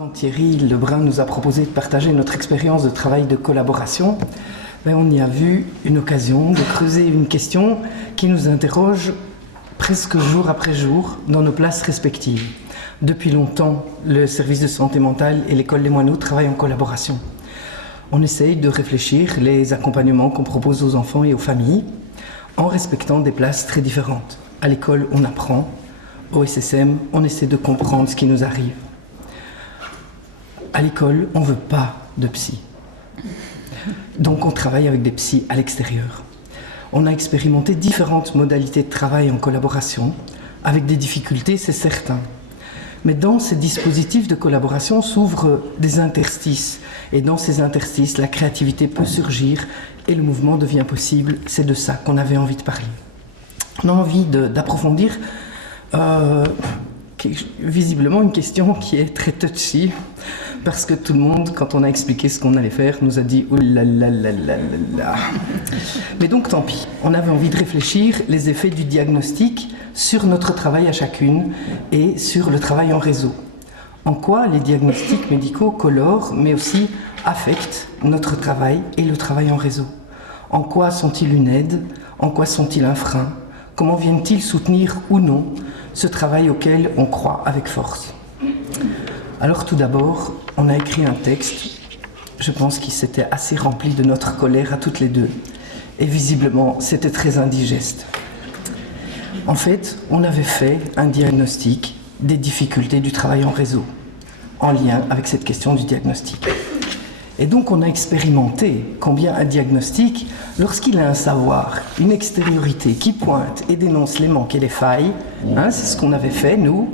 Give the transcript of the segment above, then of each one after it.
Quand Thierry Lebrun nous a proposé de partager notre expérience de travail de collaboration, on y a vu une occasion de creuser une question qui nous interroge presque jour après jour dans nos places respectives. Depuis longtemps, le service de santé mentale et l'école des moineaux travaillent en collaboration. On essaye de réfléchir les accompagnements qu'on propose aux enfants et aux familles en respectant des places très différentes. À l'école, on apprend. Au SSM, on essaie de comprendre ce qui nous arrive. À l'école, on ne veut pas de psy. Donc on travaille avec des psys à l'extérieur. On a expérimenté différentes modalités de travail en collaboration, avec des difficultés, c'est certain. Mais dans ces dispositifs de collaboration s'ouvrent des interstices. Et dans ces interstices, la créativité peut surgir et le mouvement devient possible. C'est de ça qu'on avait envie de parler. On a envie d'approfondir visiblement une question qui est très touchy, parce que tout le monde, quand on a expliqué ce qu'on allait faire, nous a dit « Ouh là là là là là ». Mais donc tant pis, on avait envie de réfléchir les effets du diagnostic sur notre travail à chacune et sur le travail en réseau. En quoi les diagnostics médicaux colorent, mais aussi affectent notre travail et le travail en réseau. En quoi sont-ils une aide? En quoi sont-ils un frein? Comment viennent-ils soutenir ou non ce travail auquel on croit avec force? Alors tout d'abord, on a écrit un texte, je pense qu'il s'était assez rempli de notre colère à toutes les deux. Et visiblement, c'était très indigeste. En fait, on avait fait un diagnostic des difficultés du travail en réseau, en lien avec cette question du diagnostic. Et donc on a expérimenté combien un diagnostic, lorsqu'il a un savoir, une extériorité qui pointe et dénonce les manques et les failles, c'est ce qu'on avait fait nous,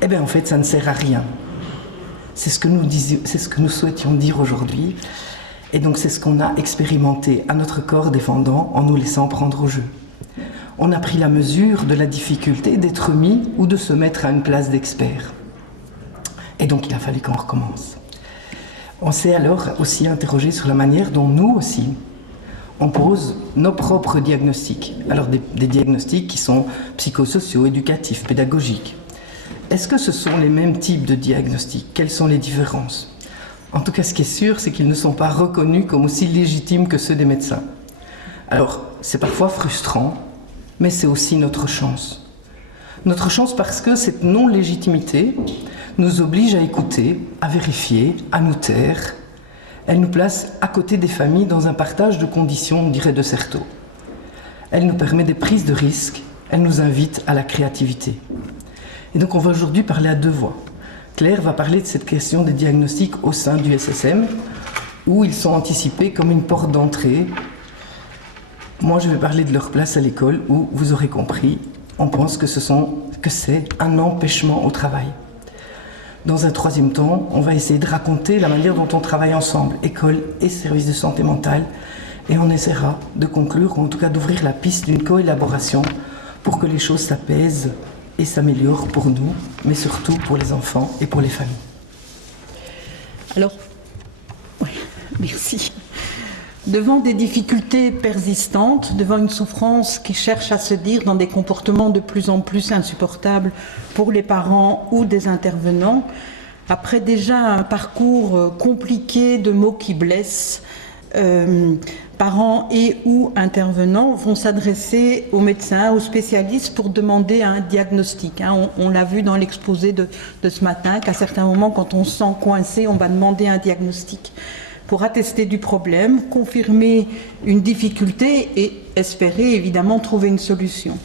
eh bien en fait ça ne sert à rien. C'est ce que nous souhaitions dire aujourd'hui. Et donc c'est ce qu'on a expérimenté à notre corps défendant en nous laissant prendre au jeu. On a pris la mesure de la difficulté d'être mis ou de se mettre à une place d'expert. Et donc il a fallu qu'on recommence. On s'est alors aussi interrogé sur la manière dont nous aussi, on pose nos propres diagnostics. Alors des diagnostics qui sont psychosociaux, éducatifs, pédagogiques. Est-ce que ce sont les mêmes types de diagnostics? Quelles sont les différences? En tout cas, ce qui est sûr, c'est qu'ils ne sont pas reconnus comme aussi légitimes que ceux des médecins. Alors, c'est parfois frustrant, mais c'est aussi notre chance. Notre chance parce que cette non-légitimité nous oblige à écouter, à vérifier, à nous taire. Elle nous place à côté des familles dans un partage de conditions, on dirait de Certeau. Elle nous permet des prises de risques, elle nous invite à la créativité. Et donc on va aujourd'hui parler à deux voix. Claire va parler de cette question des diagnostics au sein du SSM, où ils sont anticipés comme une porte d'entrée. Moi je vais parler de leur place à l'école, où, vous aurez compris, on pense que c'est un empêchement au travail. Dans un troisième temps, on va essayer de raconter la manière dont on travaille ensemble, école et service de santé mentale, et on essaiera de conclure, ou en tout cas d'ouvrir la piste d'une coélaboration pour que les choses s'apaisent et s'améliorent pour nous, mais surtout pour les enfants et pour les familles. Alors, oui, merci. Devant des difficultés persistantes, devant une souffrance qui cherche à se dire dans des comportements de plus en plus insupportables pour les parents ou des intervenants, après déjà un parcours compliqué de mots qui blessent, parents et ou intervenants vont s'adresser aux médecins, aux spécialistes pour demander un diagnostic. On l'a vu dans l'exposé de ce matin qu'à certains moments, quand on se sent coincé, on va demander un diagnostic pour attester du problème, confirmer une difficulté et espérer évidemment trouver une solution.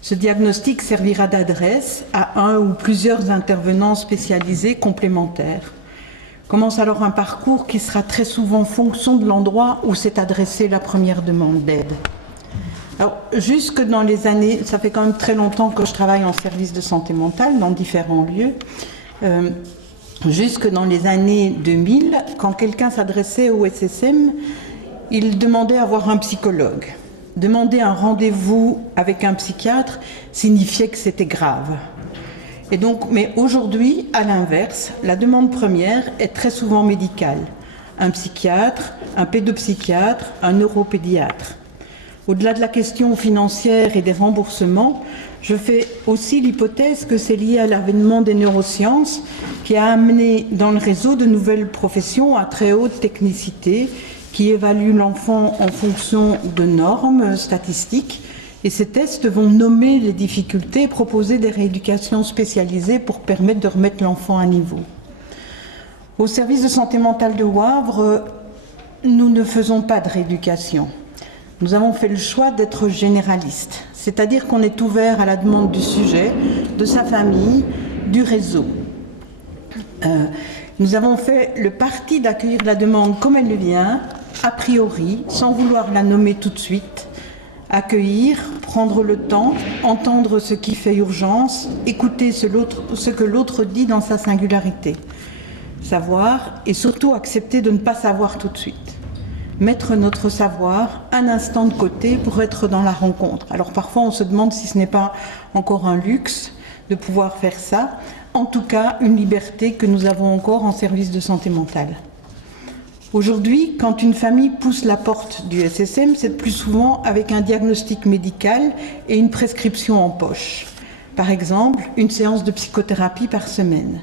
Ce diagnostic servira d'adresse à un ou plusieurs intervenants spécialisés complémentaires. Commence alors un parcours qui sera très souvent fonction de l'endroit où s'est adressée la première demande d'aide. Alors, jusque dans les années, ça fait quand même très longtemps que je travaille en service de santé mentale dans différents lieux, jusque dans les années 2000, quand quelqu'un s'adressait au SSM, il demandait à voir un psychologue. Demander un rendez-vous avec un psychiatre signifiait que c'était grave. Et donc, mais aujourd'hui, à l'inverse, la demande première est très souvent médicale. Un psychiatre, un pédopsychiatre, un neuropédiatre. Au-delà de la question financière et des remboursements, je fais aussi l'hypothèse que c'est lié à l'avènement des neurosciences qui a amené dans le réseau de nouvelles professions à très haute technicité qui évaluent l'enfant en fonction de normes statistiques. Et ces tests vont nommer les difficultés et proposer des rééducations spécialisées pour permettre de remettre l'enfant à niveau. Au service de santé mentale de Wavre, nous ne faisons pas de rééducation. Nous avons fait le choix d'être généralistes, c'est-à-dire qu'on est ouvert à la demande du sujet, de sa famille, du réseau. Nous avons fait le parti d'accueillir la demande comme elle vient, a priori, sans vouloir la nommer tout de suite, accueillir, prendre le temps, entendre ce qui fait urgence, écouter ce que l'autre dit dans sa singularité, savoir et surtout accepter de ne pas savoir tout de suite. Mettre notre savoir un instant de côté pour être dans la rencontre. Alors parfois on se demande si ce n'est pas encore un luxe de pouvoir faire ça, en tout cas une liberté que nous avons encore en service de santé mentale. Aujourd'hui, quand une famille pousse la porte du SSM, c'est plus souvent avec un diagnostic médical et une prescription en poche. Par exemple, une séance de psychothérapie par semaine.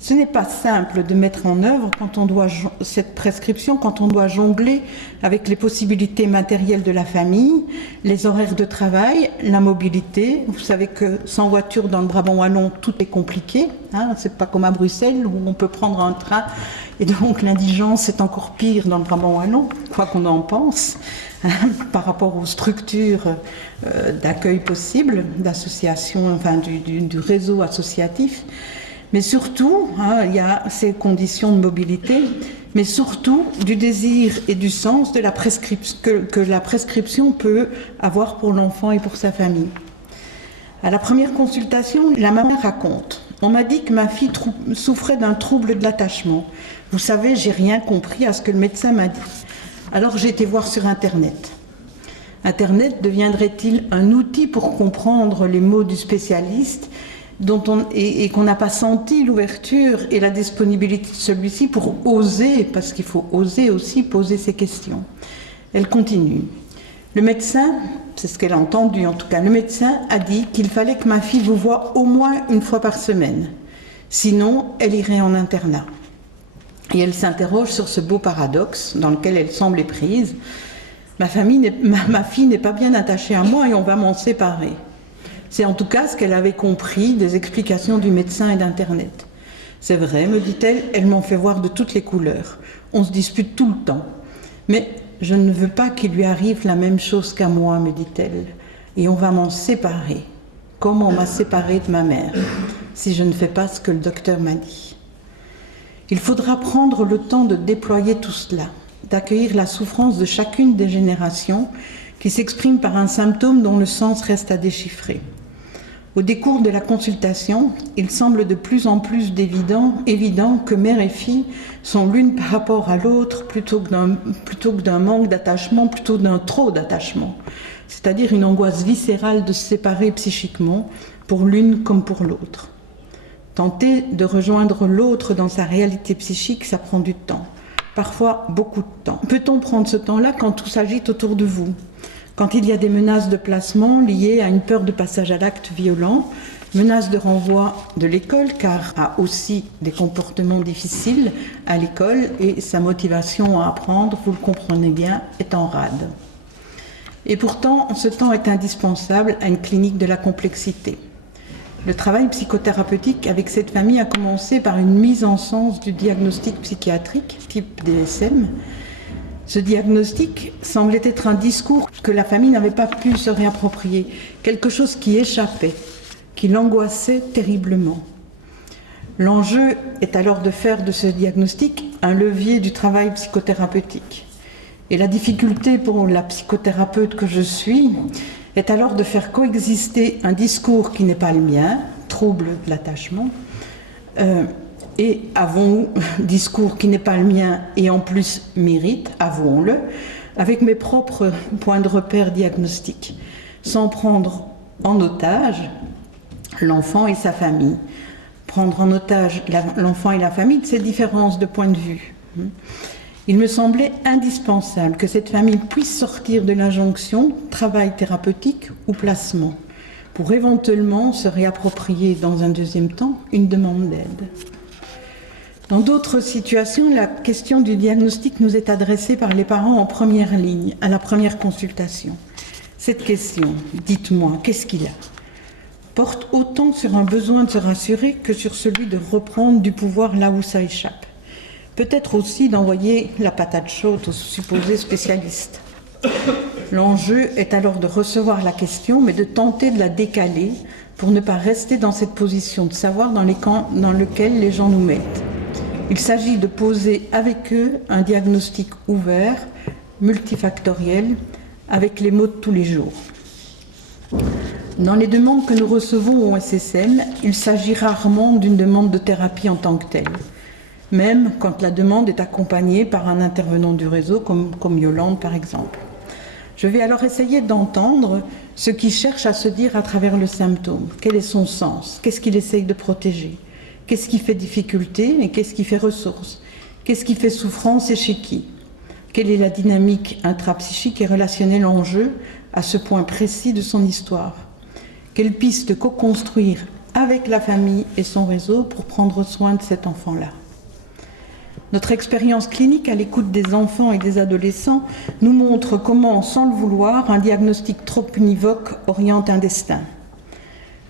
Ce n'est pas simple de mettre en œuvre cette prescription quand on doit jongler avec les possibilités matérielles de la famille, les horaires de travail, la mobilité. Vous savez que sans voiture dans le Brabant wallon, tout est compliqué. C'est pas comme à Bruxelles où on peut prendre un train. Et donc l'indigence est encore pire dans le Brabant wallon, quoi qu'on en pense, par rapport aux structures d'accueil possibles, d'associations, enfin du réseau associatif. Mais surtout, il y a ces conditions de mobilité, mais surtout du désir et du sens de la que la prescription peut avoir pour l'enfant et pour sa famille. À la première consultation, la maman raconte « On m'a dit que ma fille souffrait d'un trouble de l'attachement. Vous savez, j'ai rien compris à ce que le médecin m'a dit. Alors j'ai été voir sur Internet. Internet deviendrait-il un outil pour comprendre les mots du spécialiste et qu'on n'a pas senti l'ouverture et la disponibilité de celui-ci pour oser, parce qu'il faut oser aussi poser ces questions. » Elle continue. Le médecin, c'est ce qu'elle a entendu en tout cas, le médecin a dit qu'il fallait que ma fille vous voie au moins une fois par semaine. Sinon, elle irait en internat. Et elle s'interroge sur ce beau paradoxe dans lequel elle semble prise. Ma fille n'est pas bien attachée à moi et on va m'en séparer. C'est en tout cas ce qu'elle avait compris des explications du médecin et d'Internet. C'est vrai, me dit-elle, elle m'en fait voir de toutes les couleurs. On se dispute tout le temps. Mais je ne veux pas qu'il lui arrive la même chose qu'à moi, me dit-elle. Et on va m'en séparer, comme on m'a séparée de ma mère, si je ne fais pas ce que le docteur m'a dit. Il faudra prendre le temps de déployer tout cela, d'accueillir la souffrance de chacune des générations qui s'exprime par un symptôme dont le sens reste à déchiffrer. Au décours de la consultation, il semble de plus en plus évident que mère et fille sont l'une par rapport à l'autre plutôt que d'un manque d'attachement, plutôt d'un trop d'attachement, c'est-à-dire une angoisse viscérale de se séparer psychiquement pour l'une comme pour l'autre. Tenter de rejoindre l'autre dans sa réalité psychique, ça prend du temps, parfois beaucoup de temps. Peut-on prendre ce temps-là quand tout s'agite autour de vous ? Quand il y a des menaces de placement liées à une peur de passage à l'acte violent, menaces de renvoi de l'école, car a aussi des comportements difficiles à l'école et sa motivation à apprendre, vous le comprenez bien, est en rade. Et pourtant, ce temps est indispensable à une clinique de la complexité. Le travail psychothérapeutique avec cette famille a commencé par une mise en sens du diagnostic psychiatrique, type DSM. Ce diagnostic semblait être un discours que la famille n'avait pas pu se réapproprier, quelque chose qui échappait, qui l'angoissait terriblement. L'enjeu est alors de faire de ce diagnostic un levier du travail psychothérapeutique. Et la difficulté pour la psychothérapeute que je suis est alors de faire coexister un discours qui n'est pas le mien, trouble de l'attachement, et discours qui n'est pas le mien et en plus mérite, avouons-le, avec mes propres points de repère diagnostiques, sans prendre en otage l'enfant et sa famille, prendre en otage l'enfant et la famille de ces différences de point de vue. Il me semblait indispensable que cette famille puisse sortir de l'injonction travail thérapeutique ou placement, pour éventuellement se réapproprier dans un deuxième temps une demande d'aide. Dans d'autres situations, la question du diagnostic nous est adressée par les parents en première ligne, à la première consultation. Cette question, dites-moi, qu'est-ce qu'il a ? Porte autant sur un besoin de se rassurer que sur celui de reprendre du pouvoir là où ça échappe. Peut-être aussi d'envoyer la patate chaude aux supposés spécialistes. L'enjeu est alors de recevoir la question, mais de tenter de la décaler pour ne pas rester dans cette position de savoir dans lequel les gens nous mettent. Il s'agit de poser avec eux un diagnostic ouvert, multifactoriel, avec les mots de tous les jours. Dans les demandes que nous recevons au SSM, il s'agit rarement d'une demande de thérapie en tant que telle, même quand la demande est accompagnée par un intervenant du réseau, comme Yolande par exemple. Je vais alors essayer d'entendre ce qui cherche à se dire à travers le symptôme. Quel est son sens? Qu'est-ce qu'il essaye de protéger? Qu'est-ce qui fait difficulté et qu'est-ce qui fait ressource? Qu'est-ce qui fait souffrance et chez qui? Quelle est la dynamique intrapsychique et relationnelle en jeu à ce point précis de son histoire? Quelle piste co-construire avec la famille et son réseau pour prendre soin de cet enfant-là? Notre expérience clinique à l'écoute des enfants et des adolescents nous montre comment, sans le vouloir, un diagnostic trop univoque oriente un destin.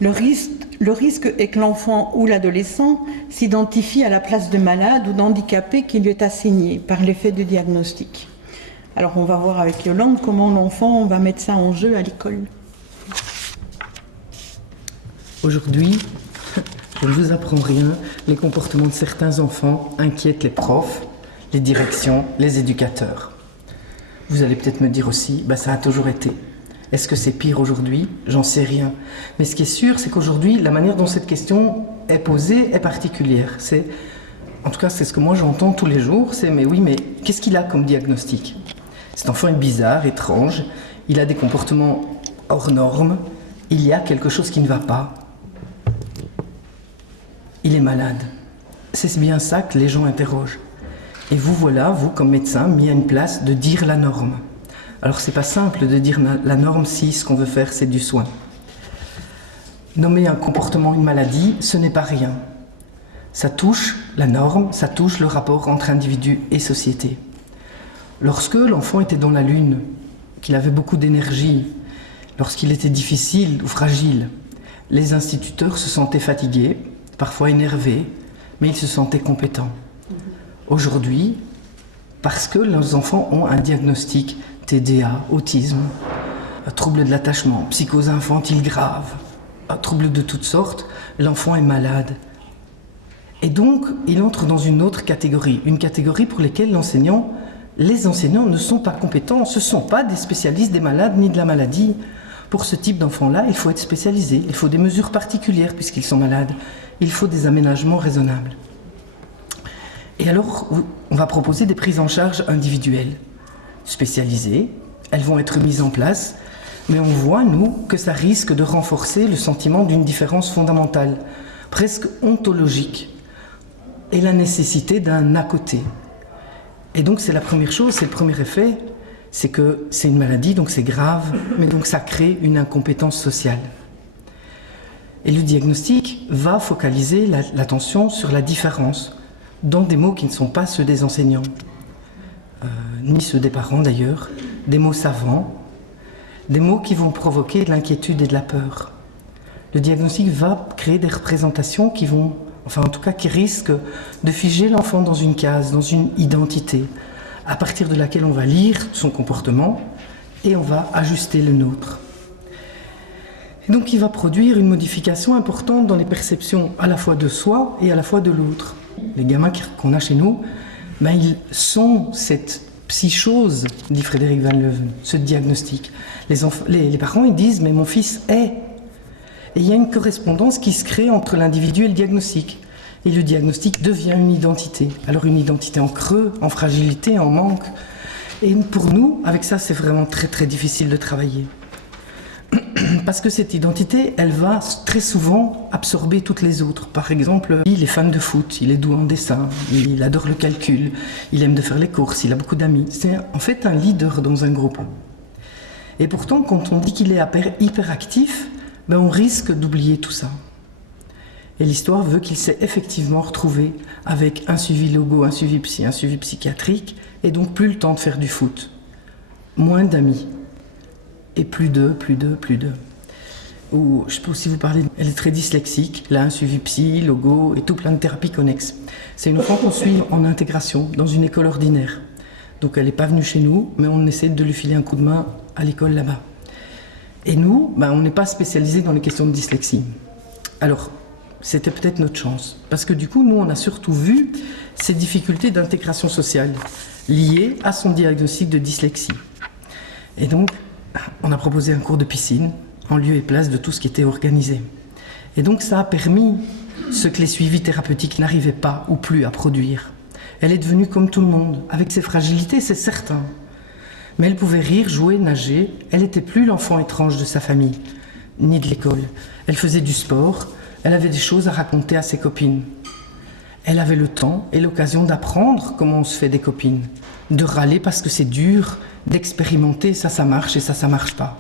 Le risque est que l'enfant ou l'adolescent s'identifie à la place de malade ou d'handicapé qui lui est assignée par l'effet du diagnostic. Alors on va voir avec Yolande comment l'enfant va mettre ça en jeu à l'école. Aujourd'hui, je ne vous apprends rien, les comportements de certains enfants inquiètent les profs, les directions, les éducateurs. Vous allez peut-être me dire aussi, ça a toujours été. Est-ce que c'est pire aujourd'hui? J'en sais rien. Mais ce qui est sûr, c'est qu'aujourd'hui, la manière dont cette question est posée est particulière. En tout cas, c'est ce que moi j'entends tous les jours, c'est mais qu'est-ce qu'il a comme diagnostic? Cet enfant est bizarre, étrange, il a des comportements hors normes, il y a quelque chose qui ne va pas. Il est malade. C'est bien ça que les gens interrogent. Et vous voilà, vous comme médecin, mis à une place de dire la norme. Alors c'est pas simple de dire la norme si ce qu'on veut faire c'est du soin. Nommer un comportement une maladie, ce n'est pas rien. Ça touche la norme, ça touche le rapport entre individu et société. Lorsque l'enfant était dans la lune, qu'il avait beaucoup d'énergie, lorsqu'il était difficile ou fragile, les instituteurs se sentaient fatigués, parfois énervés, mais ils se sentaient compétents. Aujourd'hui, parce que nos enfants ont un diagnostic TDA, autisme, trouble de l'attachement, psychose infantile grave, trouble de toutes sortes, l'enfant est malade. Et donc, il entre dans une autre catégorie, une catégorie pour laquelle les enseignants ne sont pas compétents, ce ne sont pas des spécialistes des malades ni de la maladie. Pour ce type d'enfant-là, il faut être spécialisé, il faut des mesures particulières puisqu'ils sont malades, il faut des aménagements raisonnables. Et alors, on va proposer des prises en charge individuelles, spécialisées, elles vont être mises en place, mais on voit, nous, que ça risque de renforcer le sentiment d'une différence fondamentale, presque ontologique, et la nécessité d'un à côté. Et donc c'est la première chose, c'est le premier effet, c'est que c'est une maladie, donc c'est grave, mais donc ça crée une incompétence sociale. Et le diagnostic va focaliser l'attention sur la différence, dans des mots qui ne sont pas ceux des enseignants, ni ceux des parents d'ailleurs, des mots savants, des mots qui vont provoquer de l'inquiétude et de la peur. Le diagnostic va créer des représentations qui vont, qui risquent de figer l'enfant dans une case, dans une identité, à partir de laquelle on va lire son comportement et on va ajuster le nôtre. Et donc il va produire une modification importante dans les perceptions à la fois de soi et à la fois de l'autre. Les gamins qu'on a chez nous, ils sont cette psychose, dit Frédéric Van Leuven, ce diagnostic. Les parents ils disent mais mon fils est. Et il y a une correspondance qui se crée entre l'individu et le diagnostic. Et le diagnostic devient une identité. Alors une identité en creux, en fragilité, en manque. Et pour nous, avec ça, c'est vraiment très très difficile de travailler. Parce que cette identité, elle va très souvent absorber toutes les autres. Par exemple, il est fan de foot, il est doué en dessin, il adore le calcul, il aime de faire les courses, il a beaucoup d'amis. C'est en fait un leader dans un groupe. Et pourtant, quand on dit qu'il est hyperactif, ben on risque d'oublier tout ça. Et l'histoire veut qu'il s'est effectivement retrouvé avec un suivi logo, un suivi psy, un suivi psychiatrique, et donc plus le temps de faire du foot. Moins d'amis. Et plus d'eux. Ou je peux aussi vous parler, elle est très dyslexique, là un suivi psy, logo et tout plein de thérapies connexes. C'est une enfant qu'on suit en intégration dans une école ordinaire. Donc elle n'est pas venue chez nous, mais on essaie de lui filer un coup de main à l'école là-bas. Et nous, ben, on n'est pas spécialisés dans les questions de dyslexie. Alors, c'était peut-être notre chance. Parce que du coup, nous, on a surtout vu ces difficultés d'intégration sociale liées à son diagnostic de dyslexie. Et donc, on a proposé un cours de piscine en lieu et place de tout ce qui était organisé. Et donc, ça a permis ce que les suivis thérapeutiques n'arrivaient pas ou plus à produire. Elle est devenue comme tout le monde, avec ses fragilités, c'est certain. Mais elle pouvait rire, jouer, nager. Elle n'était plus l'enfant étrange de sa famille, ni de l'école. Elle faisait du sport. Elle avait des choses à raconter à ses copines. Elle avait le temps et l'occasion d'apprendre comment on se fait des copines, de râler parce que c'est dur, d'expérimenter ça marche et ça marche pas.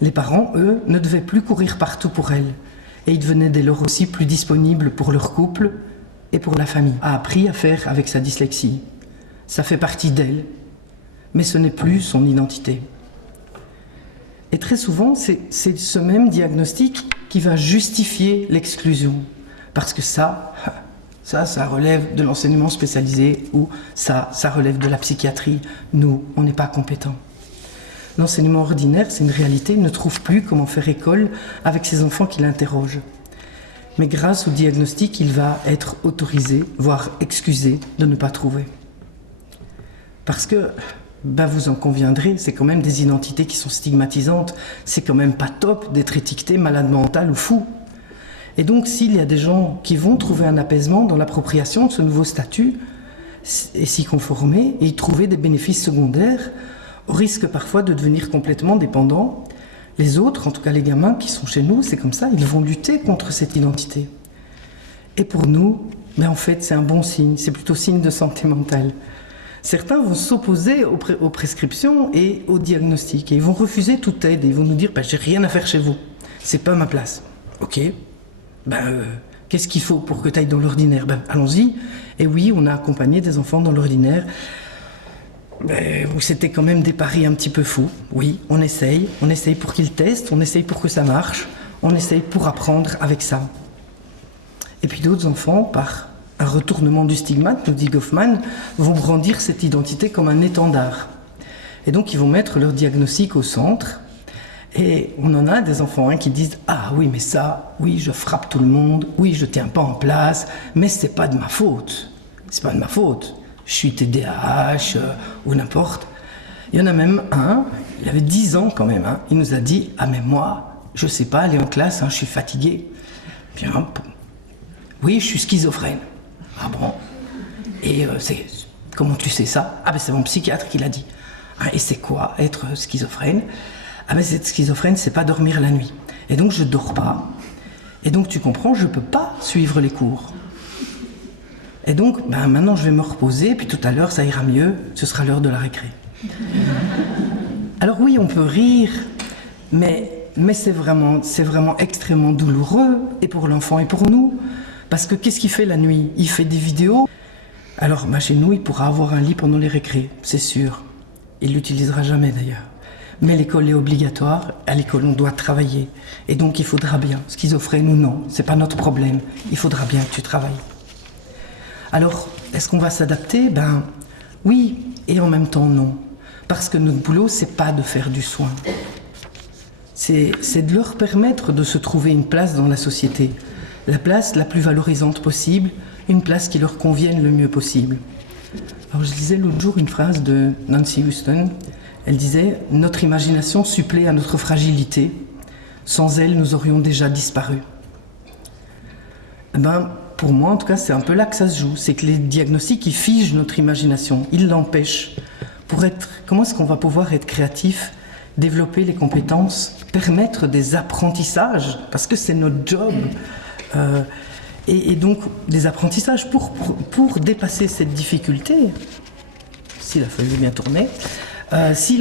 Les parents, eux, ne devaient plus courir partout pour elle et ils devenaient dès lors aussi plus disponibles pour leur couple et pour la famille. A appris à faire avec sa dyslexie. Ça fait partie d'elle, mais ce n'est plus son identité. Et très souvent, c'est ce même diagnostic qui va justifier l'exclusion. Parce que ça relève de l'enseignement spécialisé ou ça relève de la psychiatrie. Nous, on n'est pas compétents. L'enseignement ordinaire, c'est une réalité, il ne trouve plus comment faire école avec ces enfants qui l'interrogent. Mais grâce au diagnostic, il va être autorisé, voire excusé de ne pas trouver. Parce que, ben vous en conviendrez, c'est quand même des identités qui sont stigmatisantes. C'est quand même pas top d'être étiqueté malade mental ou fou. Et donc, s'il y a des gens qui vont trouver un apaisement dans l'appropriation de ce nouveau statut et s'y conformer et y trouver des bénéfices secondaires, au risque parfois de devenir complètement dépendants, les autres, en tout cas les gamins qui sont chez nous, c'est comme ça, ils vont lutter contre cette identité. Et pour nous, ben en fait, c'est un bon signe, c'est plutôt signe de santé mentale. Certains vont s'opposer aux prescriptions et aux diagnostics. Et ils vont refuser toute aide. Et ils vont nous dire « j'ai rien à faire chez vous. C'est pas ma place. » Ok. Qu'est-ce qu'il faut pour que tu ailles dans l'ordinaire ? Allons-y. Et oui, on a accompagné des enfants dans l'ordinaire. Où c'était quand même des paris un petit peu fous. Oui, on essaye pour qu'ils testent, on essaye pour que ça marche, on essaye pour apprendre avec ça. Et puis d'autres enfants, par un retournement du stigmate, nous dit Goffman, vont brandir cette identité comme un étendard. Et donc ils vont mettre leur diagnostic au centre. Et on en a des enfants qui disent « Ah oui, mais ça, oui, je frappe tout le monde, oui, je tiens pas en place, mais c'est pas de ma faute. C'est pas de ma faute. Je suis TDAH ou n'importe. » Il y en a même un, il avait 10 ans quand même, il nous a dit « Ah mais moi, je sais pas aller en classe, je suis fatigué. » Bien, oui, je suis schizophrène. Ah bon? Et comment tu sais ça? Ah ben c'est mon psychiatre qui l'a dit. Et c'est quoi être schizophrène? Ah ben être schizophrène, c'est pas dormir la nuit. Et donc je dors pas. Et donc tu comprends, je peux pas suivre les cours. Et donc maintenant je vais me reposer, puis tout à l'heure ça ira mieux, ce sera l'heure de la récré. Alors oui, on peut rire, mais c'est vraiment extrêmement douloureux, et pour l'enfant et pour nous. Parce que qu'est-ce qu'il fait la nuit? Il fait des vidéos. Alors chez nous, il pourra avoir un lit pendant les récrés, c'est sûr. Il ne l'utilisera jamais d'ailleurs. Mais l'école est obligatoire, à l'école on doit travailler. Et donc il faudra bien, schizophrène ou non, c'est pas notre problème, il faudra bien que tu travailles. Alors, est-ce qu'on va s'adapter? Oui, et en même temps non. Parce que notre boulot, c'est pas de faire du soin. C'est de leur permettre de se trouver une place dans la société. La place la plus valorisante possible, une place qui leur convienne le mieux possible. Alors je lisais l'autre jour une phrase de Nancy Houston. Elle disait « Notre imagination supplée à notre fragilité. Sans elle, nous aurions déjà disparu. » Pour moi, en tout cas, c'est un peu là que ça se joue. C'est que les diagnostics, ils figent notre imagination, ils l'empêchent. Comment est-ce qu'on va pouvoir être créatif développer les compétences, permettre des apprentissages, parce que c'est notre job. Et donc des apprentissages pour dépasser cette difficulté, si la feuille est bien tournée, si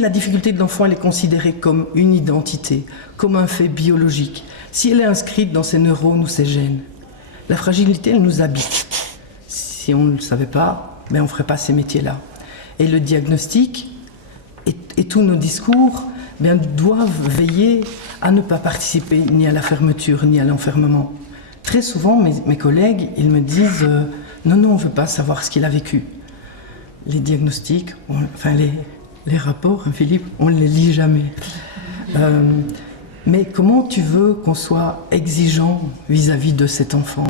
la difficulté de l'enfant elle est considérée comme une identité, comme un fait biologique, si elle est inscrite dans ses neurones ou ses gènes, la fragilité elle nous habite. Si on ne le savait pas, on ne ferait pas ces métiers-là. Et le diagnostic et tous nos discours doivent veiller à ne pas participer ni à la fermeture ni à l'enfermement. Très souvent, mes collègues, ils me disent non, on ne veut pas savoir ce qu'il a vécu. Les diagnostics, les rapports, Philippe, on ne les lit jamais. Mais comment tu veux qu'on soit exigeant vis-à-vis de cet enfant?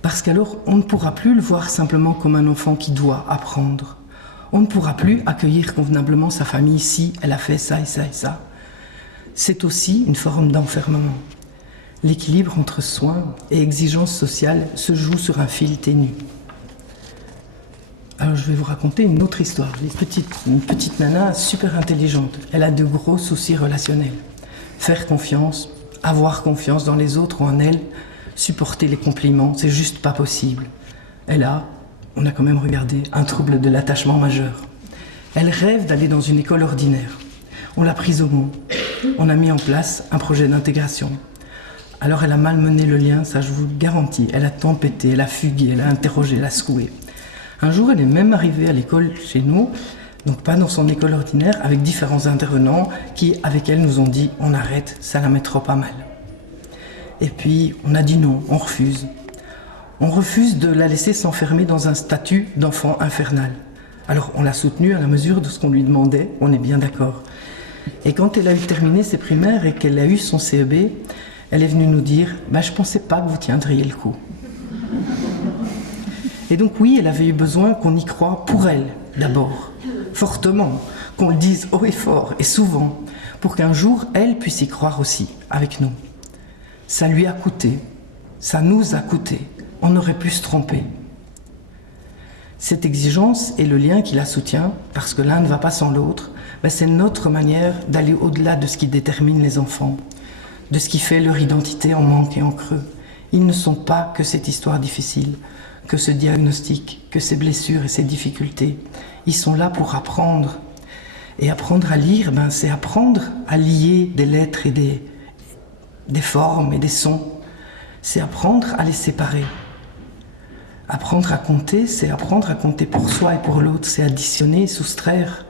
Parce qu'alors, on ne pourra plus le voir simplement comme un enfant qui doit apprendre. On ne pourra plus accueillir convenablement sa famille si elle a fait ça et ça et ça. C'est aussi une forme d'enfermement. L'équilibre entre soins et exigence sociale se joue sur un fil ténu. Alors je vais vous raconter une autre histoire. Une petite nana super intelligente. Elle a de gros soucis relationnels. Faire confiance, avoir confiance dans les autres ou en elle, supporter les compliments, c'est juste pas possible. On a quand même regardé un trouble de l'attachement majeur. Elle rêve d'aller dans une école ordinaire. On l'a prise au mot. On a mis en place un projet d'intégration. Alors elle a malmené le lien, ça je vous le garantis. Elle a tempêté, elle a fugué, elle a interrogé, elle a secoué. Un jour, elle est même arrivée à l'école chez nous, donc pas dans son école ordinaire, avec différents intervenants qui, avec elle, nous ont dit « on arrête, ça la met trop pas mal ». Et puis, on a dit non, on refuse. On refuse de la laisser s'enfermer dans un statut d'enfant infernal. Alors, on l'a soutenue à la mesure de ce qu'on lui demandait, on est bien d'accord. Et quand elle a eu terminé ses primaires et qu'elle a eu son CEB, elle est venue nous dire « je ne pensais pas que vous tiendriez le coup ». Et donc oui, elle avait eu besoin qu'on y croie pour elle, d'abord, fortement, qu'on le dise haut et fort et souvent, pour qu'un jour, elle puisse y croire aussi, avec nous. Ça lui a coûté, ça nous a coûté, on aurait pu se tromper. Cette exigence et le lien qui la soutient, parce que l'un ne va pas sans l'autre, c'est notre manière d'aller au-delà de ce qui détermine les enfants, de ce qui fait leur identité en manque et en creux. Ils ne sont pas que cette histoire difficile, que ce diagnostic, que ces blessures et ces difficultés. Ils sont là pour apprendre. Et apprendre à lire, c'est apprendre à lier des lettres et des formes et des sons. C'est apprendre à les séparer. Apprendre à compter, c'est apprendre à compter pour soi et pour l'autre. C'est additionner, soustraire.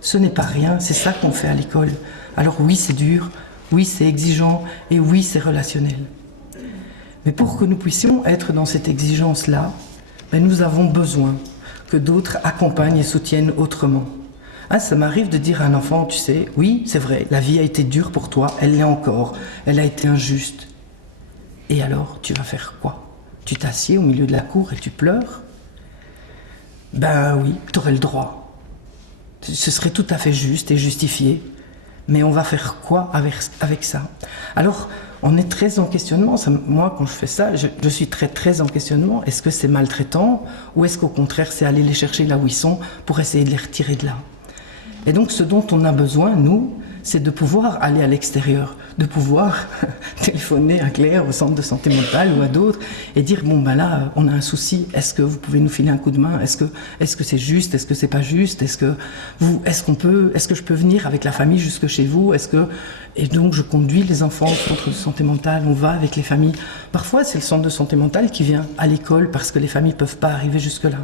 Ce n'est pas rien, c'est ça qu'on fait à l'école. Alors oui, c'est dur, oui, c'est exigeant, et oui, c'est relationnel. Mais pour que nous puissions être dans cette exigence-là, nous avons besoin que d'autres accompagnent et soutiennent autrement. Ça m'arrive de dire à un enfant, tu sais, oui, c'est vrai, la vie a été dure pour toi, elle l'est encore, elle a été injuste. Et alors, tu vas faire quoi? Tu t'assieds au milieu de la cour et tu pleures? Oui, tu aurais le droit. Ce serait tout à fait juste et justifié. Mais on va faire quoi avec ça? Alors, on est très en questionnement. Moi, quand je fais ça, je suis très en questionnement. Est-ce que c'est maltraitant ou est-ce qu'au contraire, c'est aller les chercher là où ils sont pour essayer de les retirer de là? Et donc, ce dont on a besoin, nous, c'est de pouvoir aller à l'extérieur, de pouvoir téléphoner à Claire, au centre de santé mentale ou à d'autres et dire, là, on a un souci, est-ce que vous pouvez nous filer un coup de main? Est-ce que c'est juste? Est-ce que c'est pas juste? Est-ce que je peux venir avec la famille jusque chez vous? Et donc, je conduis les enfants au centre de santé mentale, on va avec les familles. Parfois, c'est le centre de santé mentale qui vient à l'école parce que les familles ne peuvent pas arriver jusque-là.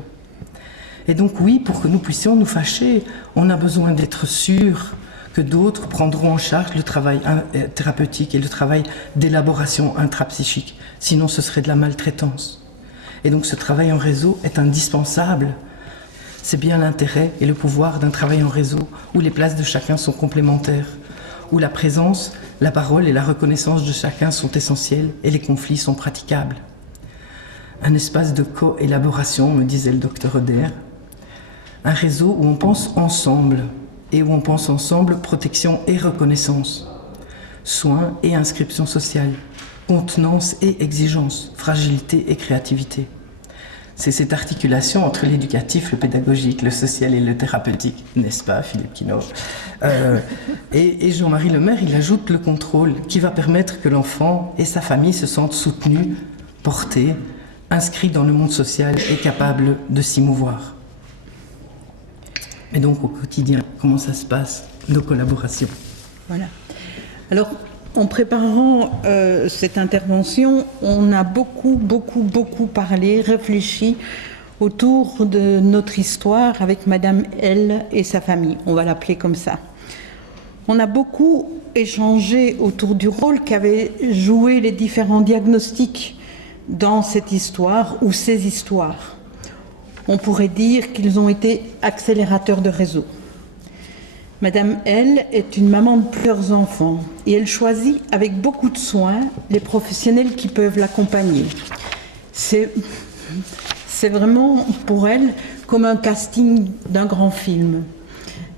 Et donc, oui, pour que nous puissions nous fâcher, on a besoin d'être sûrs que d'autres prendront en charge le travail thérapeutique et le travail d'élaboration intrapsychique. Sinon, ce serait de la maltraitance. Et donc, ce travail en réseau est indispensable. C'est bien l'intérêt et le pouvoir d'un travail en réseau où les places de chacun sont complémentaires, où la présence, la parole et la reconnaissance de chacun sont essentielles et les conflits sont praticables. Un espace de co-élaboration, me disait le docteur Oder. Un réseau où on pense ensemble, et où on pense ensemble protection et reconnaissance, soins et inscription sociale, contenance et exigence, fragilité et créativité. C'est cette articulation entre l'éducatif, le pédagogique, le social et le thérapeutique, n'est-ce pas, Philippe Quinault? Et Jean-Marie Lemaire, il ajoute le contrôle qui va permettre que l'enfant et sa famille se sentent soutenus, portés, inscrits dans le monde social et capables de s'y mouvoir. Et donc au quotidien, comment ça se passe, nos collaborations? Voilà. Alors, en préparant cette intervention, on a beaucoup parlé, réfléchi autour de notre histoire avec Madame L et sa famille. On va l'appeler comme ça. On a beaucoup échangé autour du rôle qu'avaient joué les différents diagnostics dans cette histoire ou ces histoires. On pourrait dire qu'ils ont été accélérateurs de réseau. Madame L est une maman de plusieurs enfants et elle choisit avec beaucoup de soin les professionnels qui peuvent l'accompagner. C'est vraiment pour elle comme un casting d'un grand film.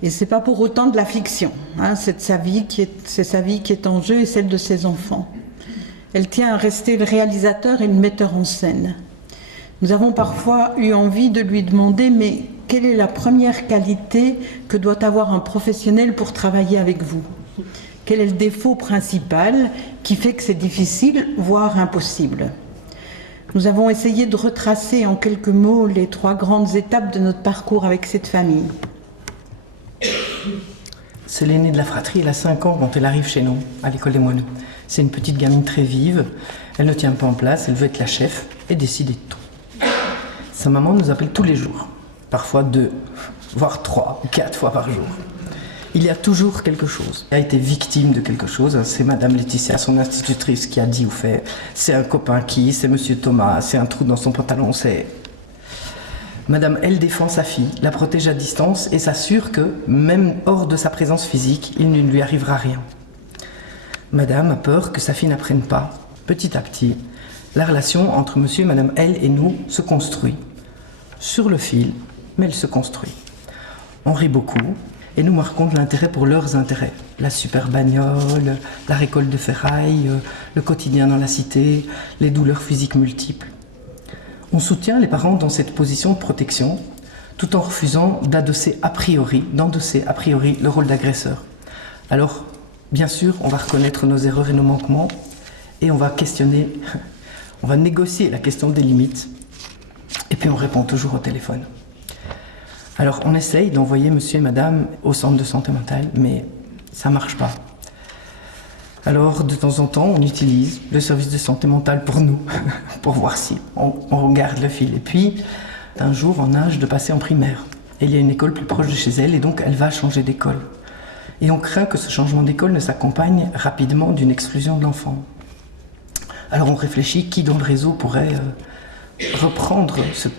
Et c'est pas pour autant de la fiction, hein, c'est sa vie qui est en jeu et celle de ses enfants. Elle tient à rester le réalisateur et le metteur en scène. Nous avons parfois eu envie de lui demander, mais quelle est la première qualité que doit avoir un professionnel pour travailler avec vous? Quel est le défaut principal qui fait que c'est difficile, voire impossible? Nous avons essayé de retracer en quelques mots les 3 grandes étapes de notre parcours avec cette famille. C'est l'aînée de la fratrie, elle a 5 ans quand elle arrive chez nous, à l'école des moineaux. C'est une petite gamine très vive, elle ne tient pas en place, elle veut être la chef et décider de tout. Sa maman nous appelle tous les jours, parfois 2, voire 3 ou 4 fois par jour. Il y a toujours quelque chose. Elle a été victime de quelque chose, c'est Madame Laetitia, son institutrice, qui a dit ou fait. C'est un copain qui, c'est Monsieur Thomas, c'est un trou dans son pantalon, c'est... Madame, elle défend sa fille, la protège à distance et s'assure que, même hors de sa présence physique, il ne lui arrivera rien. Madame a peur que sa fille n'apprenne pas. Petit à petit, la relation entre Monsieur et Madame L et nous se construit. Sur le fil, mais elle se construit. On rit beaucoup et nous marquons de l'intérêt pour leurs intérêts. La super bagnole, la récolte de ferraille, le quotidien dans la cité, les douleurs physiques multiples. On soutient les parents dans cette position de protection, tout en refusant d'endosser a priori le rôle d'agresseur. Alors, bien sûr, on va reconnaître nos erreurs et nos manquements, et on va négocier la question des limites, et puis on répond toujours au téléphone. Alors, on essaye d'envoyer monsieur et madame au centre de santé mentale, mais ça marche pas. Alors, de temps en temps, on utilise le service de santé mentale pour nous, pour voir si on regarde le fil. Et puis, un jour, en âge de passer en primaire. Et il y a une école plus proche de chez elle, et donc elle va changer d'école. Et on craint que ce changement d'école ne s'accompagne rapidement d'une exclusion de l'enfant. Alors on réfléchit qui dans le réseau pourrait reprendre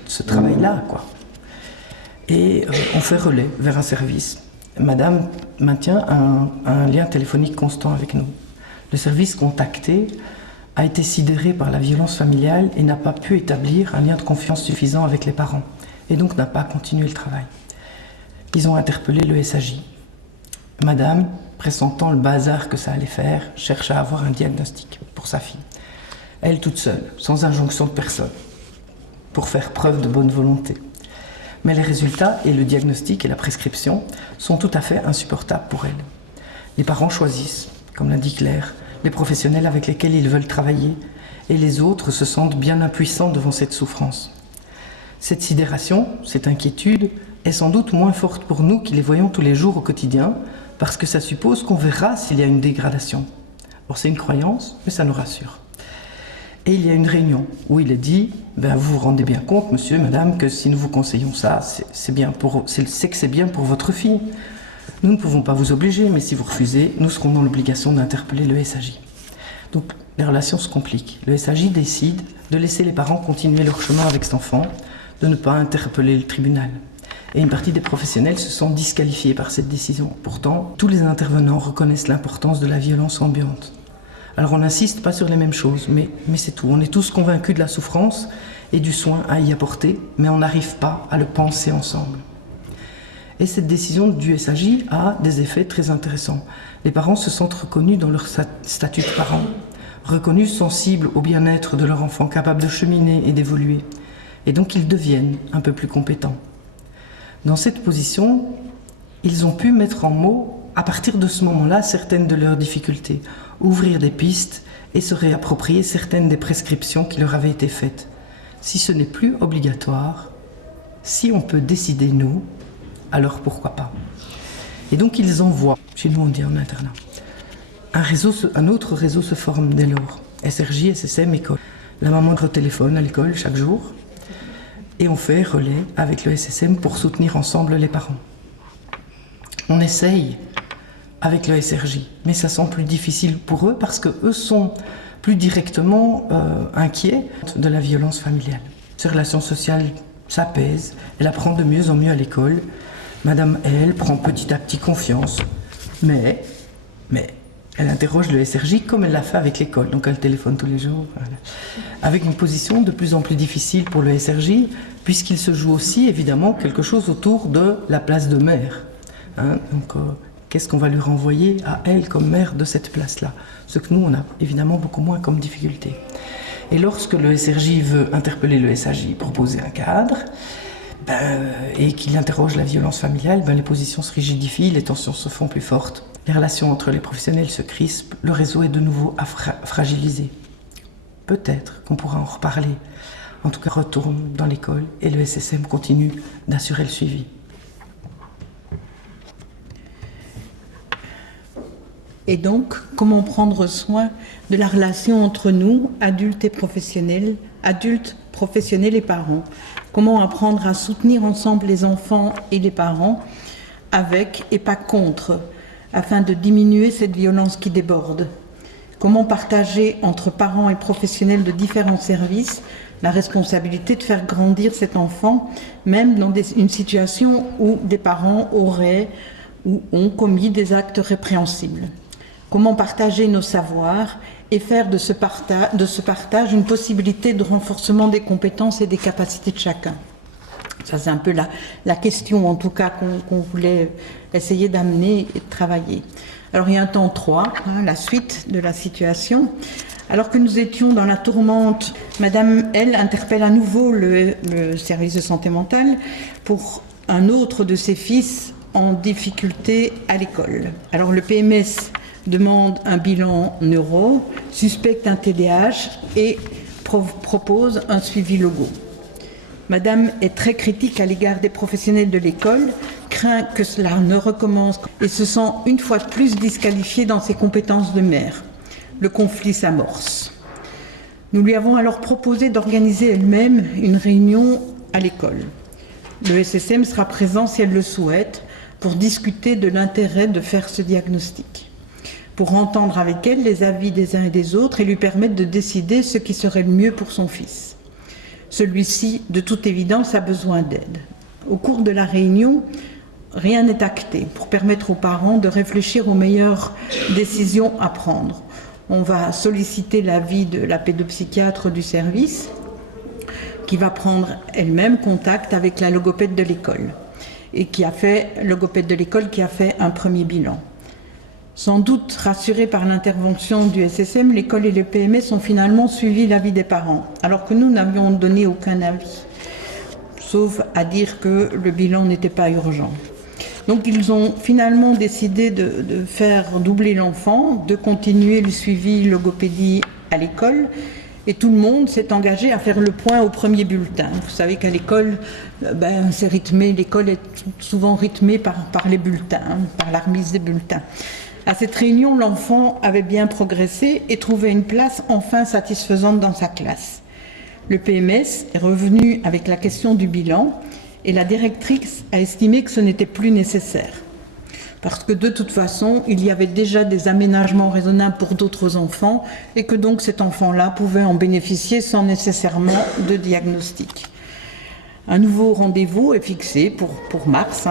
ce travail-là, quoi. Et on fait relais vers un service. Madame maintient un lien téléphonique constant avec nous. Le service contacté a été sidéré par la violence familiale et n'a pas pu établir un lien de confiance suffisant avec les parents, et donc n'a pas continué le travail. Ils ont interpellé le SAJ. Madame, pressentant le bazar que ça allait faire, cherche à avoir un diagnostic pour sa fille. Elle toute seule, sans injonction de personne, pour faire preuve de bonne volonté. Mais les résultats et le diagnostic et la prescription sont tout à fait insupportables pour elle. Les parents choisissent, comme l'a dit Claire, les professionnels avec lesquels ils veulent travailler, et les autres se sentent bien impuissants devant cette souffrance. Cette sidération, cette inquiétude, est sans doute moins forte pour nous qui les voyons tous les jours au quotidien, parce que ça suppose qu'on verra s'il y a une dégradation. Or c'est une croyance, mais ça nous rassure. Et il y a une réunion où il est dit, vous vous rendez bien compte, monsieur, madame, que si nous vous conseillons ça, c'est que c'est bien pour votre fille. Nous ne pouvons pas vous obliger, mais si vous refusez, nous serons dans l'obligation d'interpeller le SAJ. Donc les relations se compliquent. Le SAJ décide de laisser les parents continuer leur chemin avec cet enfant, de ne pas interpeller le tribunal. Et une partie des professionnels se sont disqualifiés par cette décision. Pourtant, tous les intervenants reconnaissent l'importance de la violence ambiante. Alors on n'insiste pas sur les mêmes choses, mais c'est tout. On est tous convaincus de la souffrance et du soin à y apporter, mais on n'arrive pas à le penser ensemble. Et cette décision du SAJ a des effets très intéressants. Les parents se sentent reconnus dans leur statut de parents, reconnus sensibles au bien-être de leur enfant, capables de cheminer et d'évoluer. Et donc ils deviennent un peu plus compétents. Dans cette position, ils ont pu mettre en mots, à partir de ce moment-là, certaines de leurs difficultés, ouvrir des pistes et se réapproprier certaines des prescriptions qui leur avaient été faites. Si ce n'est plus obligatoire, si on peut décider nous, alors pourquoi pas? Et donc ils envoient, chez nous on dit en internat, un autre réseau se forme dès lors. SRJ, SSM, école. La maman téléphone à l'école chaque jour et on fait relais avec le SSM pour soutenir ensemble les parents. On essaye avec le SRJ, mais ça semble plus difficile pour eux parce qu'eux sont plus directement inquiets de la violence familiale. Ces relations sociales s'apaisent, elle apprend de mieux en mieux à l'école. Madame L prend petit à petit confiance, mais elle interroge le SRJ comme elle l'a fait avec l'école, donc elle téléphone tous les jours, voilà. Avec une position de plus en plus difficile pour le SRJ, puisqu'il se joue aussi évidemment quelque chose autour de la place de mère. Donc qu'est-ce qu'on va lui renvoyer à elle comme mère de cette place-là? Ce que nous, on a évidemment beaucoup moins comme difficulté. Et lorsque le SRJ veut interpeller le SAJ, proposer un cadre, et qu'il interroge la violence familiale, les positions se rigidifient, les tensions se font plus fortes. Les relations entre les professionnels se crispent, le réseau est de nouveau fragilisé. Peut-être qu'on pourra en reparler. En tout cas, retourne dans l'école et le SSM continue d'assurer le suivi. Et donc, comment prendre soin de la relation entre nous, adultes, professionnels et parents? Comment apprendre à soutenir ensemble les enfants et les parents, avec et pas contre, afin de diminuer cette violence qui déborde? Comment partager entre parents et professionnels de différents services la responsabilité de faire grandir cet enfant, même dans une situation où des parents auraient ou ont commis des actes répréhensibles? Comment partager nos savoirs et faire de ce partage une possibilité de renforcement des compétences et des capacités de chacun? Ça, c'est un peu la question, en tout cas, qu'on voulait essayer d'amener et de travailler. Alors, il y a un temps 3, la suite de la situation. Alors que nous étions dans la tourmente, Madame L interpelle à nouveau le service de santé mentale pour un autre de ses fils en difficulté à l'école. Alors, le PMS demande un bilan neuro, suspecte un TDAH et propose un suivi logo. Madame est très critique à l'égard des professionnels de l'école, craint que cela ne recommence et se sent une fois de plus disqualifiée dans ses compétences de mère. Le conflit s'amorce. Nous lui avons alors proposé d'organiser elle-même une réunion à l'école. Le SSM sera présent si elle le souhaite pour discuter de l'intérêt de faire ce diagnostic, pour entendre avec elle les avis des uns et des autres et lui permettre de décider ce qui serait le mieux pour son fils. Celui-ci, de toute évidence, a besoin d'aide. Au cours de la réunion, rien n'est acté pour permettre aux parents de réfléchir aux meilleures décisions à prendre. On va solliciter l'avis de la pédopsychiatre du service, qui va prendre elle-même contact avec la logopède de l'école, et logopède de l'école qui a fait un premier bilan. Sans doute rassurés par l'intervention du SSM, l'école et le PMS ont finalement suivi l'avis des parents, alors que nous n'avions donné aucun avis, sauf à dire que le bilan n'était pas urgent. Donc ils ont finalement décidé de faire doubler l'enfant, de continuer le suivi logopédie à l'école, et tout le monde s'est engagé à faire le point au premier bulletin. Vous savez qu'à l'école, c'est rythmé, l'école est souvent rythmée par les bulletins, par la remise des bulletins. À cette réunion, l'enfant avait bien progressé et trouvait une place enfin satisfaisante dans sa classe. Le PMS est revenu avec la question du bilan et la directrice a estimé que ce n'était plus nécessaire. Parce que de toute façon, il y avait déjà des aménagements raisonnables pour d'autres enfants et que donc cet enfant-là pouvait en bénéficier sans nécessairement de diagnostic. Un nouveau rendez-vous est fixé pour mars,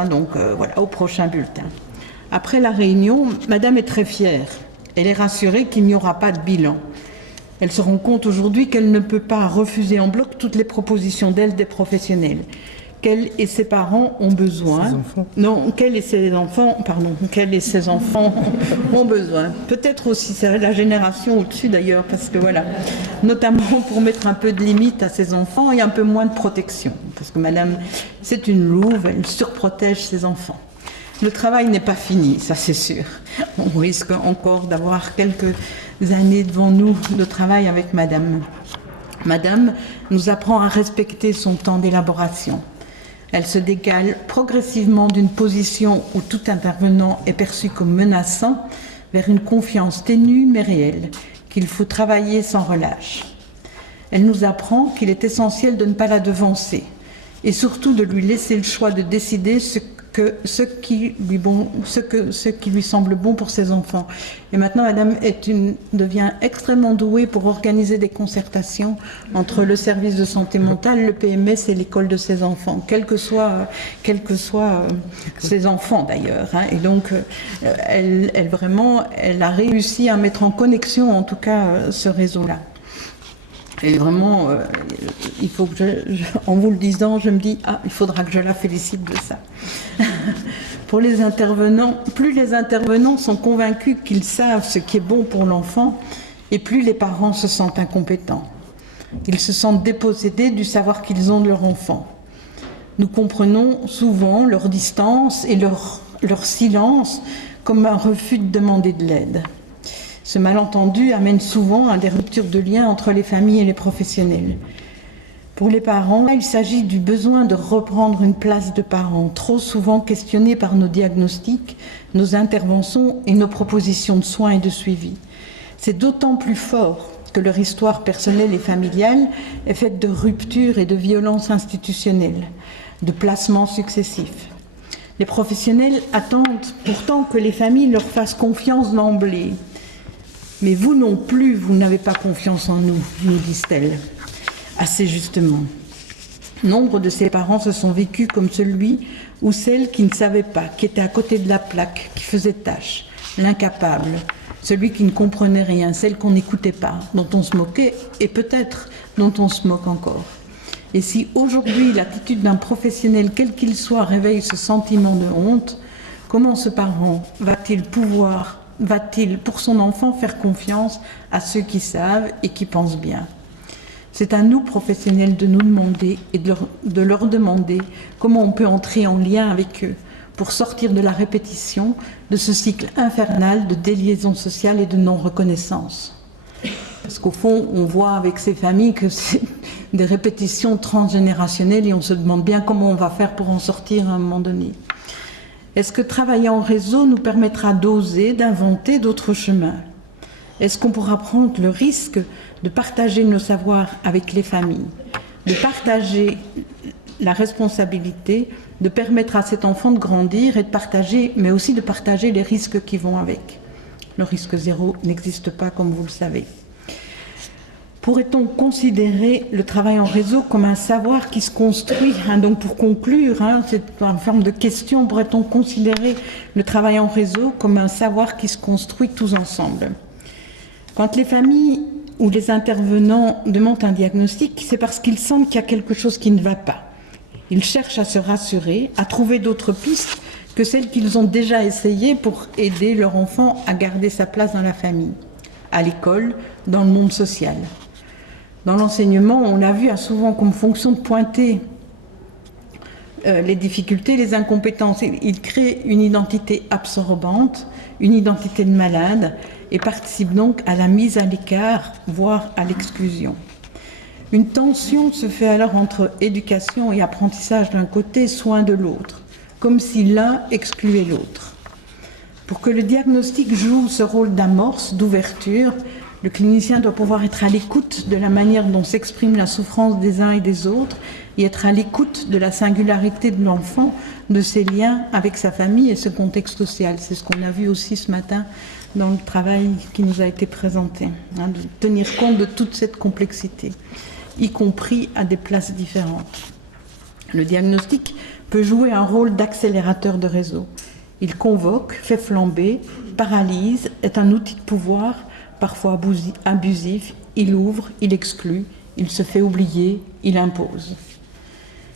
au prochain bulletin. Après la réunion, Madame est très fière. Elle est rassurée qu'il n'y aura pas de bilan. Elle se rend compte aujourd'hui qu'elle ne peut pas refuser en bloc toutes les propositions d'elle des professionnels, qu'elle et ses parents ont besoin. Ses enfants. Non, qu'elle et ses enfants, pardon, qu'elle et ses enfants ont besoin. Peut-être aussi, c'est la génération au-dessus d'ailleurs, parce que voilà, notamment pour mettre un peu de limite à ses enfants et un peu moins de protection. Parce que madame, c'est une louve, elle surprotège ses enfants. Le travail n'est pas fini, ça c'est sûr. On risque encore d'avoir quelques années devant nous de travail avec madame. Madame nous apprend à respecter son temps d'élaboration. Elle se décale progressivement d'une position où tout intervenant est perçu comme menaçant vers une confiance ténue mais réelle, qu'il faut travailler sans relâche. Elle nous apprend qu'il est essentiel de ne pas la devancer et surtout de lui laisser le choix de décider ce qui lui semble bon pour ses enfants. Et maintenant, madame devient extrêmement douée pour organiser des concertations entre le service de santé mentale, le PMS et l'école de ses enfants, quels que soient ses enfants d'ailleurs. Hein. Et donc, elle a réussi à mettre en connexion, en tout cas, ce réseau-là. Et vraiment, il faut que en vous le disant, je me dis, il faudra que je la félicite de ça. Pour les intervenants, plus les intervenants sont convaincus qu'ils savent ce qui est bon pour l'enfant, et plus les parents se sentent incompétents. Ils se sentent dépossédés du savoir qu'ils ont de leur enfant. Nous comprenons souvent leur distance et leur silence comme un refus de demander de l'aide. Ce malentendu amène souvent à des ruptures de lien entre les familles et les professionnels. Pour les parents, il s'agit du besoin de reprendre une place de parent, trop souvent questionné par nos diagnostics, nos interventions et nos propositions de soins et de suivi. C'est d'autant plus fort que leur histoire personnelle et familiale est faite de ruptures et de violences institutionnelles, de placements successifs. Les professionnels attendent pourtant que les familles leur fassent confiance d'emblée. Mais vous non plus, vous n'avez pas confiance en nous, nous disent-elles, assez justement. Nombre de ces parents se sont vécus comme celui ou celle qui ne savait pas, qui était à côté de la plaque, qui faisait tâche, l'incapable, celui qui ne comprenait rien, celle qu'on n'écoutait pas, dont on se moquait et peut-être dont on se moque encore. Et si aujourd'hui l'attitude d'un professionnel, quel qu'il soit, réveille ce sentiment de honte, comment ce parent va-t-il pour son enfant faire confiance à ceux qui savent et qui pensent bien? C'est à nous, professionnels, de nous demander et de leur demander comment on peut entrer en lien avec eux pour sortir de la répétition de ce cycle infernal de déliaison sociale et de non-reconnaissance. Parce qu'au fond, on voit avec ces familles que c'est des répétitions transgénérationnelles et on se demande bien comment on va faire pour en sortir à un moment donné. Est-ce que travailler en réseau nous permettra d'oser, d'inventer d'autres chemins? Est-ce qu'on pourra prendre le risque de partager nos savoirs avec les familles, de partager la responsabilité, de permettre à cet enfant de grandir et de partager, mais aussi de partager les risques qui vont avec? Le risque zéro n'existe pas, comme vous le savez. Pourrait-on considérer le travail en réseau comme un savoir qui se construit? Donc pour conclure, c'est en forme de question, pourrait-on considérer le travail en réseau comme un savoir qui se construit tous ensemble? Quand les familles ou les intervenants demandent un diagnostic, c'est parce qu'ils sentent qu'il y a quelque chose qui ne va pas. Ils cherchent à se rassurer, à trouver d'autres pistes que celles qu'ils ont déjà essayées pour aider leur enfant à garder sa place dans la famille, à l'école, dans le monde social. Dans l'enseignement, on l'a vu, a souvent comme fonction de pointer les difficultés, les incompétences. Il crée une identité absorbante, une identité de malade, et participe donc à la mise à l'écart, voire à l'exclusion. Une tension se fait alors entre éducation et apprentissage d'un côté, soin de l'autre, comme si l'un excluait l'autre. Pour que le diagnostic joue ce rôle d'amorce, d'ouverture, le clinicien doit pouvoir être à l'écoute de la manière dont s'exprime la souffrance des uns et des autres et être à l'écoute de la singularité de l'enfant, de ses liens avec sa famille et ce contexte social. C'est ce qu'on a vu aussi ce matin dans le travail qui nous a été présenté, de tenir compte de toute cette complexité, y compris à des places différentes. Le diagnostic peut jouer un rôle d'accélérateur de réseau. Il convoque, fait flamber, paralyse, est un outil de pouvoir, parfois abusif, il ouvre, il exclut, il se fait oublier, il impose.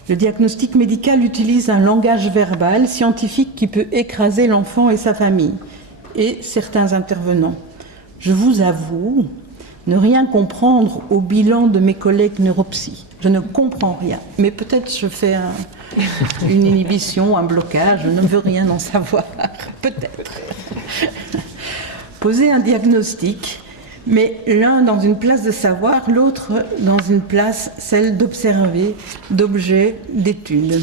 Le diagnostic médical utilise un langage verbal scientifique qui peut écraser l'enfant et sa famille et certains intervenants. Je vous avoue ne rien comprendre au bilan de mes collègues neuropsy. Je ne comprends rien, mais peut-être je fais une inhibition, un blocage, je ne veux rien en savoir, peut-être. Poser un diagnostic, mais l'un dans une place de savoir, l'autre dans une place, celle d'observer, d'objet, d'étude.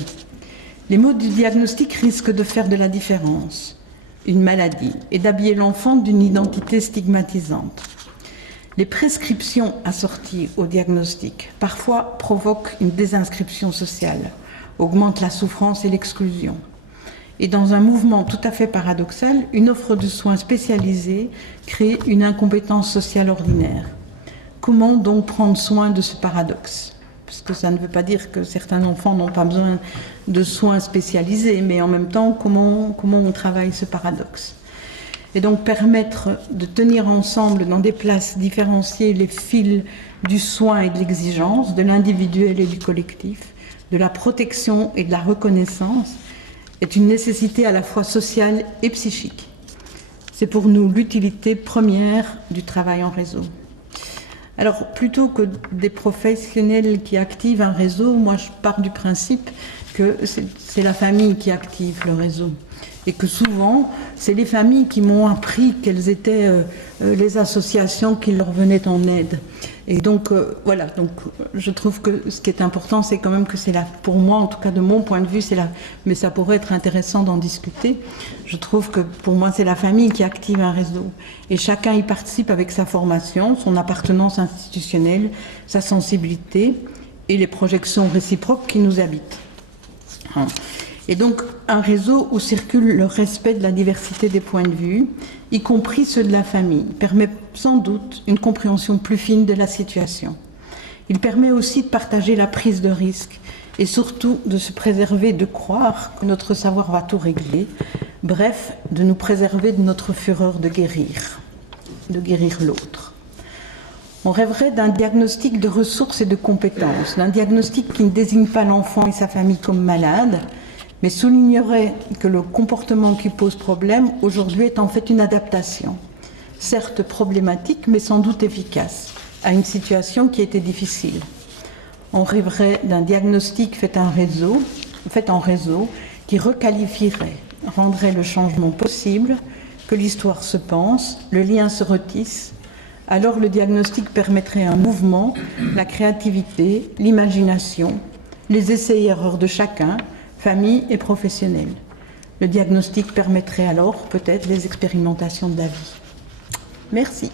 Les mots du diagnostic risquent de faire de la différence, une maladie, et d'habiller l'enfant d'une identité stigmatisante. Les prescriptions assorties au diagnostic parfois provoquent une désinscription sociale, augmentent la souffrance et l'exclusion. Et dans un mouvement tout à fait paradoxal, une offre de soins spécialisée crée une incompétence sociale ordinaire. Comment donc prendre soin de ce paradoxe ? Parce que ça ne veut pas dire que certains enfants n'ont pas besoin de soins spécialisés, mais en même temps, comment on travaille ce paradoxe ? Et donc permettre de tenir ensemble dans des places différenciées les fils du soin et de l'exigence, de l'individuel et du collectif, de la protection et de la reconnaissance, est une nécessité à la fois sociale et psychique. C'est pour nous l'utilité première du travail en réseau. Alors, plutôt que des professionnels qui activent un réseau, moi je pars du principe que c'est la famille qui active le réseau. Et que souvent, c'est les familles qui m'ont appris quelles étaient les associations qui leur venaient en aide. Et donc, voilà, donc je trouve que ce qui est important, c'est quand même que c'est pour moi, en tout cas de mon point de vue, mais ça pourrait être intéressant d'en discuter. Je trouve que pour moi, c'est la famille qui active un réseau. Et chacun y participe avec sa formation, son appartenance institutionnelle, sa sensibilité et les projections réciproques qui nous habitent. Et donc, un réseau où circule le respect de la diversité des points de vue, y compris ceux de la famille, permet sans doute une compréhension plus fine de la situation. Il permet aussi de partager la prise de risque et surtout de se préserver de croire que notre savoir va tout régler, bref, de nous préserver de notre fureur de guérir l'autre. On rêverait d'un diagnostic de ressources et de compétences, d'un diagnostic qui ne désigne pas l'enfant et sa famille comme malades, mais soulignerait que le comportement qui pose problème aujourd'hui est en fait une adaptation, certes problématique, mais sans doute efficace, à une situation qui était difficile. On rêverait d'un diagnostic fait en réseau, qui requalifierait, rendrait le changement possible, que l'histoire se pense, le lien se retisse. Alors le diagnostic permettrait un mouvement, la créativité, l'imagination, les essais et erreurs de chacun, famille et professionnels. Le diagnostic permettrait alors peut-être les expérimentations de la vie. Merci.